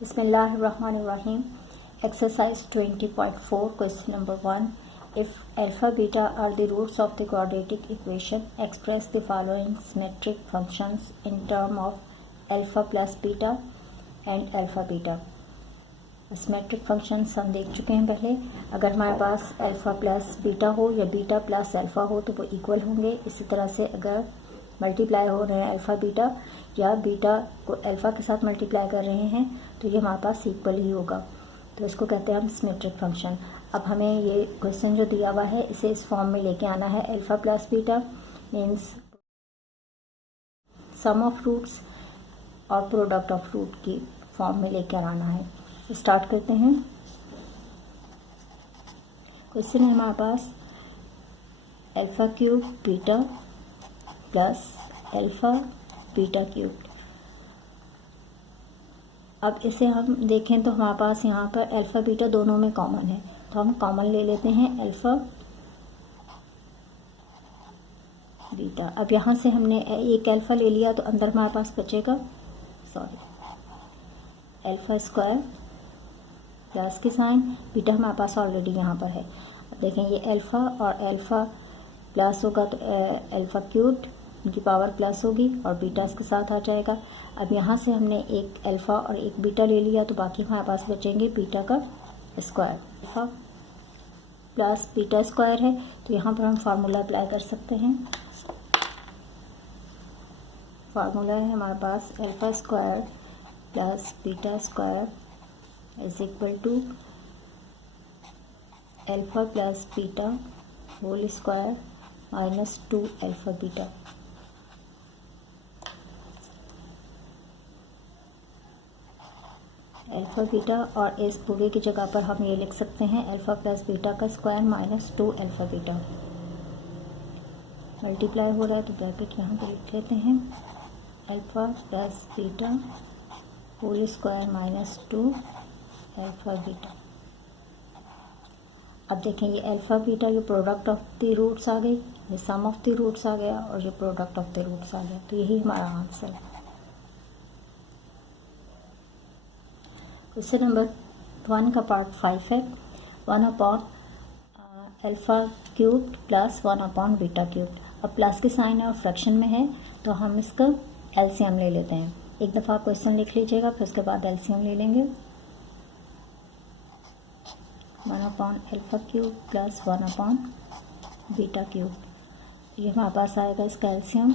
Bismillahirrahmanirrahim. Exercise 20.4, question number 1. If alpha beta are the roots of the quadratic equation, express the following symmetric functions in term of alpha plus beta and alpha beta. Symmetric functions हम देख चुके हैं पहले. अगर हमारे पास alpha plus beta हो या बीटा प्लस अल्फ़ा हो तो वो इक्वल होंगे. इसी तरह से अगर मल्टीप्लाई हो रहे हैं अल्फ़ा बीटा या बीटा को अल्फ़ा के साथ मल्टीप्लाई कर रहे हैं तो ये हमारे पास इक्वल ही होगा. तो इसको कहते हैं हम सिमेट्रिक फंक्शन. अब हमें ये क्वेश्चन जो दिया हुआ है इसे इस फॉर्म में लेके आना है. Alpha plus beta means sum of roots और प्रोडक्ट ऑफ रूट की फॉर्म में लेकर आना है. स्टार्ट करते हैं. क्वेश्चन है हमारे पास alpha cube beta plus alpha beta cube. अब इसे हम देखें तो हमारे पास यहाँ पर अल्फ़ा बीटा दोनों में कॉमन है तो हम कॉमन ले लेते हैं अल्फ़ा बीटा. अब यहाँ से हमने एक अल्फ़ा ले लिया तो अंदर हमारे पास बचेगा अल्फ़ा स्क्वायर प्लस के साइन. बीटा हमारे पास ऑलरेडी यहाँ पर है. अब देखें ये अल्फ़ा और अल्फ़ा प्लस होगा तो अल्फ़ा क्यूब्ड उनकी पावर प्लस होगी और बीटा इसके साथ आ जाएगा. अब यहाँ से हमने एक अल्फ़ा और एक बीटा ले लिया तो बाकी हमारे पास बचेंगे बीटा का square. Alpha plus beta square है तो यहाँ पर हम फार्मूला अप्लाई कर सकते हैं. फार्मूला है हमारे पास alpha square plus beta square is equal to alpha plus beta whole square minus 2 alpha beta. Alpha beta और इस पूरे की जगह पर हम ये लिख सकते हैं अल्फ़ा प्लस बीटा का square minus 2 alpha beta. Multiply हो रहा है तो ब्रैकेट यहाँ पर लिख लेते हैं. Alpha plus beta whole square minus 2 alpha beta. अब देखें ये अल्फ़ा बीटा ये प्रोडक्ट ऑफ द रूट्स आ गई, ये सम ऑफ द रूट्स आ गया और ये प्रोडक्ट ऑफ द रूट्स आ गया. तो यही हमारा आंसर है. क्वेश्चन नंबर 1 का पार्ट 5 है 1 upon alpha cubed plus 1 upon beta cubed. अब प्लस के साइन है और फ्रैक्शन में है तो हम इसका एलसीएम ले लेते हैं. एक दफ़ा क्वेश्चन लिख लीजिएगा फिर उसके बाद एलसीएम ले लेंगे. 1 upon alpha cube plus 1 upon beta cube. ये हमारे पास आएगा इसका एलसीएम.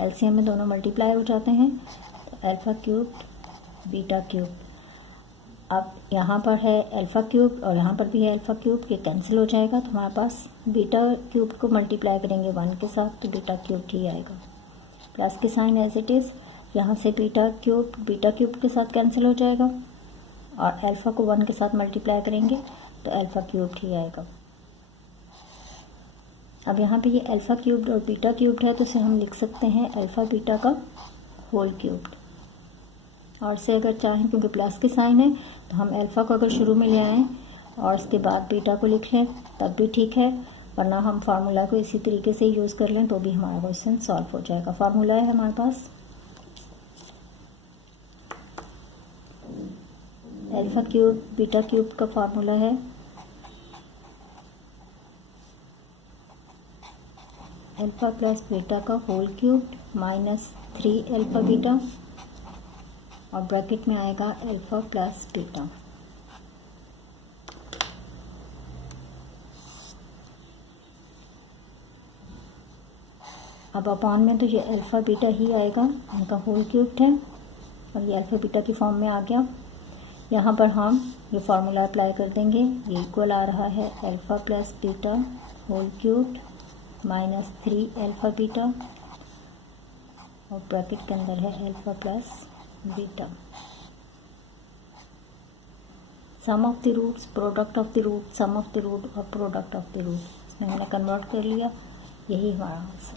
एलसीएम में दोनों मल्टीप्लाई हो जाते हैं तो अल्फ़ा क्यूब बीटा क्यूब. अब यहाँ पर है अल्फ़ा क्यूब और यहाँ पर भी है अल्फ़ा क्यूब, ये कैंसिल हो जाएगा तो हमारे पास बीटा क्यूब को मल्टीप्लाई करेंगे 1 के साथ तो बीटा क्यूब ही आएगा. प्लस के साइन एज इट इज़. यहाँ से बीटा क्यूब के साथ कैंसिल हो जाएगा और अल्फ़ा को 1 के साथ मल्टीप्लाई करेंगे तो अल्फ़ा क्यूब ही आएगा. अब यहाँ पे ये अल्फ़ा क्यूब्ड और बीटा क्यूब्ड है तो इसे हम लिख सकते हैं अल्फ़ा बीटा का होल क्यूब्ड. और से अगर चाहें क्योंकि प्लस के साइन है तो हम अल्फ़ा को अगर शुरू में ले आएँ और उसके बाद बीटा को लिख लें तब भी ठीक है, वरना हम फार्मूला को इसी तरीके से यूज़ कर लें तो भी हमारा क्वेश्चन सॉल्व हो जाएगा. फार्मूला है हमारे पास अल्फ़ा क्यूब बीटा क्यूब का फार्मूला है अल्फ़ा प्लस बीटा का whole cube minus 3 alpha beta और ब्रैकेट में आएगा अल्फ़ा प्लस बीटा. अब अपॉन में तो ये अल्फ़ा बीटा ही आएगा, इनका होल क्यूब है और ये अल्फ़ा बीटा की फॉर्म में आ गया. यहाँ पर हम ये फार्मूला अप्लाई कर देंगे. ये इक्वल आ रहा है alpha plus beta whole cube minus 3 alpha beta और ब्रैकेट के अंदर है alpha plus beta. Sum of the roots product of the root sum of the root और प्रोडक्ट ऑफ द रूट इसमें हमने कन्वर्ट कर लिया. यही हमारा आंसर.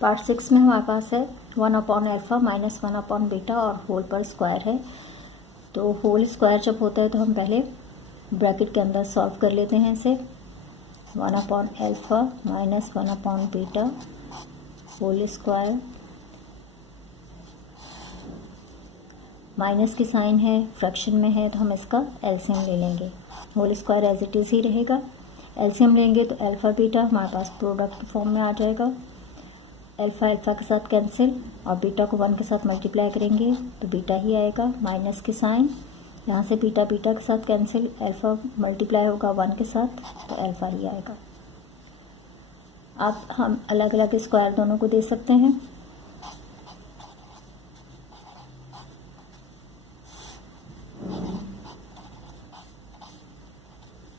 पार्ट 6 में हमारे पास है 1 upon alpha minus 1 upon beta और होल पर स्क्वायर है. तो होल स्क्वायर जब होता है तो हम पहले ब्रैकेट के अंदर सॉल्व कर लेते हैं इसे. 1 upon alpha minus 1 upon beta whole square minus की साइन है, फ्रैक्शन में है, तो हम इसका एलसीएम ले लेंगे। Whole square as it is ही रहेगा। एलसीएम लेंगे तो अल्फ़ा बीटा हमारे पास प्रोडक्ट फॉर्म में आ जाएगा। अल्फ़ा अल्फ़ा के साथ कैंसिल और बीटा को 1 के साथ मल्टीप्लाई करेंगे तो बीटा ही आएगा। माइनस की साइन, यहाँ से बीटा बीटा के साथ कैंसिल, अल्फ़ा मल्टीप्लाई होगा 1 के साथ तो अल्फ़ा ही आएगा। अब हम अलग अलग स्क्वायर दोनों को दे सकते हैं।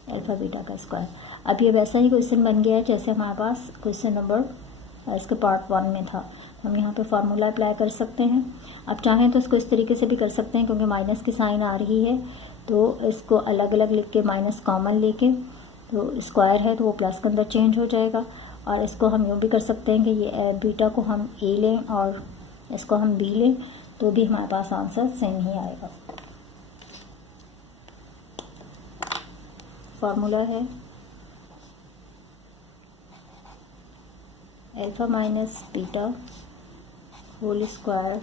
अल्फ़ा बीटा का स्क्वायर। अब ये वैसा ही क्वेश्चन बन गया है जैसे हमारे पास क्वेश्चन नंबर इसके पार्ट 1 में था। हम यहाँ पे फार्मूला अप्लाई कर सकते हैं। अब चाहें तो इसको इस तरीके से भी कर सकते हैं, क्योंकि माइनस की साइन आ रही है तो इसको अलग अलग लिख के माइनस कॉमन लेके, तो स्क्वायर है तो वो प्लस के अंदर चेंज हो जाएगा। और इसको हम यूँ भी कर सकते हैं कि ये बीटा को हम ए लें और इसको हम बी लें, तो भी हमारे पास आंसर सेम ही आएगा। फार्मूला है alpha minus beta whole square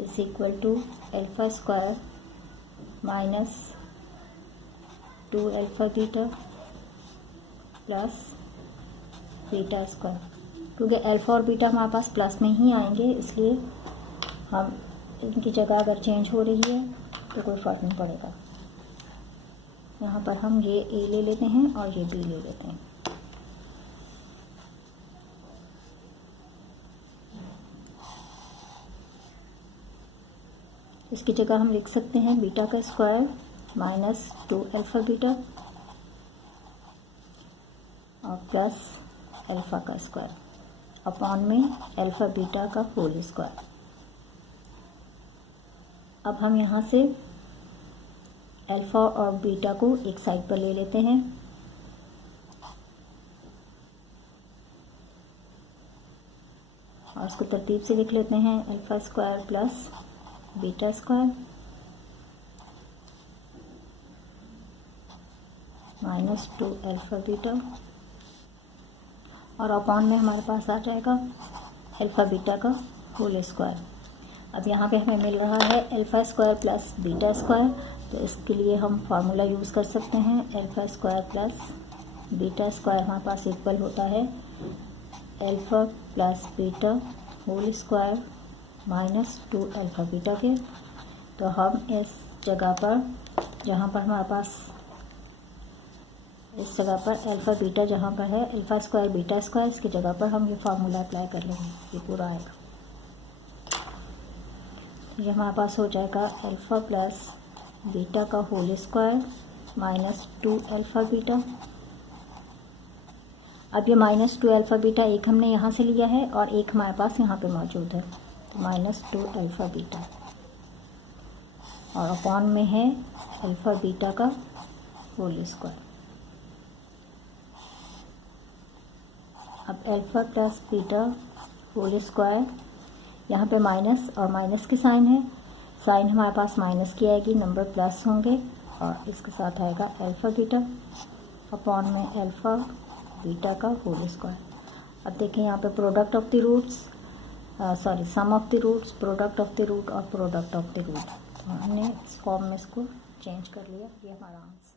is equal to alpha square minus 2 alpha beta plus beta square. क्योंकि अल्फ़ा और बीटा हमारे पास प्लस में ही आएंगे, इसलिए हम इनकी जगह अगर चेंज हो रही है तो कोई फ़र्क नहीं पड़ेगा। यहाँ पर हम ये ए ले लेते हैं और ये बी ले लेते हैं। इसकी जगह हम लिख सकते हैं बीटा का स्क्वायर माइनस 2 अल्फ़ा बीटा और प्लस अल्फ़ा का स्क्वायर अपॉन में अल्फ़ा बीटा का होल स्क्वायर। अब हम यहाँ से अल्फ़ा और बीटा को एक साइड पर ले लेते हैं। और उसको तरतीब से लिख लेते हैं alpha square plus beta square minus 2 alpha beta और अपॉन में हमारे पास आ जाएगा अल्फ़ा बीटा का होल स्क्वायर। अब यहाँ पे हमें मिल रहा है alpha square plus beta square, तो इसके लिए हम फार्मूला यूज़ कर सकते हैं। Alpha square plus beta square हमारे पास इक्वल होता है alpha plus beta whole square minus 2 alpha beta के। तो हम इस जगह पर जहाँ पर हमारे पास इस जगह पर अल्फ़ा बीटा जहाँ पर है अल्फ़ा स्क्वायर बीटा स्क्वायर, इसकी जगह पर हम ये फार्मूला अप्लाई कर लेंगे, ये पूरा आएगा। ये हमारे पास हो जाएगा अल्फ़ा प्लस बीटा का whole square minus 2 alpha beta. अब ये माइनस 2 अल्फ़ा बीटा एक हमने यहाँ से लिया है और एक हमारे पास यहाँ पे मौजूद है, तो माइनस 2 अल्फ़ा बीटा और अपॉन में है अल्फ़ा बीटा का होल स्क्वायर। अब alpha plus beta whole square, यहाँ पे माइनस और माइनस की साइन है, साइन हमारे पास माइनस की आएगी, नंबर प्लस होंगे और इसके साथ आएगा अल्फ़ा बीटा अपॉन में अल्फ़ा बीटा का होल स्क्वायर। अब देखें यहाँ पे product of the roots sum of the roots, product of the root और प्रोडक्ट ऑफ द रूट, तो हमने इस फॉर्म में इसको चेंज कर लिया। ये हमारा आंसर